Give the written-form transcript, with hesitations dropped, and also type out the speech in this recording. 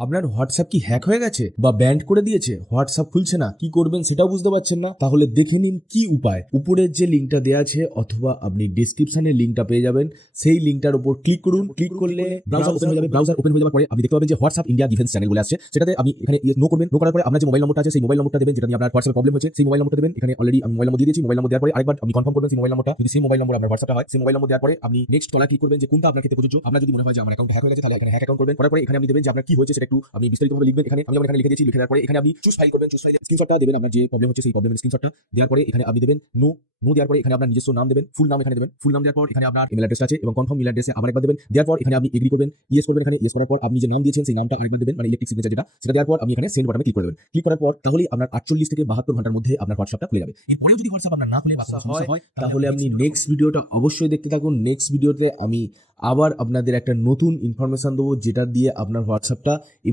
আপনার হোয়াটসঅ্যাপ কি হ্যাক হয়ে গেছে বা ব্যান্ড করে দিয়েছে, হোয়াটসঅ্যাপ খুলছে না, কি করবেন সেটাও বুঝতে পারছেন না? তাহলে দেখে নিন কি উপায়। উপরের যে লিঙ্কটা দেওয়া আছে অথবা আপনি ডেসক্রিপশনে লিঙ্কটা পেয়ে যাবেন, সেই লিঙ্কটার উপর ক্লিক করুন। ক্লিক করলে ব্রাউজার ওপেন হয়ে যাবে। ব্রাউজার ওপেন হয়ে যাওয়ার পরে আপনি দেখতে পাবেন যে হোয়াটসঅ্যাপ ইন্ডিয়া ডিফেন্স চ্যানেল বলে আসছে। সেটাতে আপনি এখানে নো করবেন। নো করার পরে আপনার যে মোবাইল নম্বরটা আছে সেই মোবাইল নম্বরটা দেবেন, যেটা নিয়ে আপনার হোয়াটসঅ্যাপে প্রবলেম হচ্ছে সেই মোবাইল নম্বরটা দেবেন। এখানে অলরেডি আমি মোবাইল নম্বর দিয়ে দিয়েছি। মোবাইল নম্বর দেওয়ার পরে আরেকবার আপনি কনফার্ম করবেন সেই মোবাইল নম্বরটা, যদি সেই মোবাইল নম্বর আপনার হোয়াটসঅ্যাপে হয় সেই মোবাইল নম্বর দেওয়ার পরে আপনি নেক্সট তলায় ক্লিক করবেন যে কোনটা আপনার ক্ষেত্রে প্রযোজ্য। আপনার যদি মনে হয় যে আমার অ্যাকাউন্ট হ্যাক হয়ে গেছে তাহলে এখানে হ্যাক অ্যাকাউন্ট করবেন। করার পরে এখানে আপনি দেবেন যে আপনার কি হয়েছে সেটা একটু আপনি বিস্তারিতভাবে লিখবেন। এখানে আমি যেমন এখানে লিখে দিয়েছি, লিখে দেওয়ার পরে এখানে আপনি চুজ ফাইল করবেন। চুজ ফাইলে স্ক্রিনশটটা দেবেন, আপনার যে প্রবলেম হচ্ছে সেই প্রবলেমের স্ক্রিনশটটা দেওয়ার পরে এখানে আপনি দেবেন নো। নো দেওয়ার পরে এখানে আপনার নিজস্ব নাম দেবেন, ফুল নাম এখানে দেবেন। ফুল নাম দেওয়ার পর এখানে আপনার ইমেল অ্যাড্রেস আছে এবং কনফার্ম ইমেল অ্যাড্রেসে আবার একবার দেবেন। দেওয়ার পর এখানে আপনি এগ্রি করবেন, ইয়েস করবেন। এখানে ইয়েস করার পর আপনি যে নাম দিয়েছেন সেই নামটা আরেকবার দেবেন, মানে ইলেকট্রিক সিগনেচার যেটা, সেটা দেওয়ার পর আপনি এখানে সেন্ড বাটনে ক্লিক করে দেবেন। ক্লিক করার পর তাহলেই আপনার 48 থেকে 72 ঘন্টার মধ্যে আপনার হোয়াটসঅ্যাপটা খুলে যাবে। এরপরেও যদি হোয়াটসঅ্যাপ আপনার না খুলে বা সমস্যা হয় তাহলে আপনি নেক্সট ভিডিওটা অবশ্যই দেখতে থাকুন। নেক্সট ভিডিওতে আমি আবার আপনাদের একটা নতুন ইনফরমেশন দেবো যেটা দিয়ে আপনার হোয়াটসঅ্যাপটা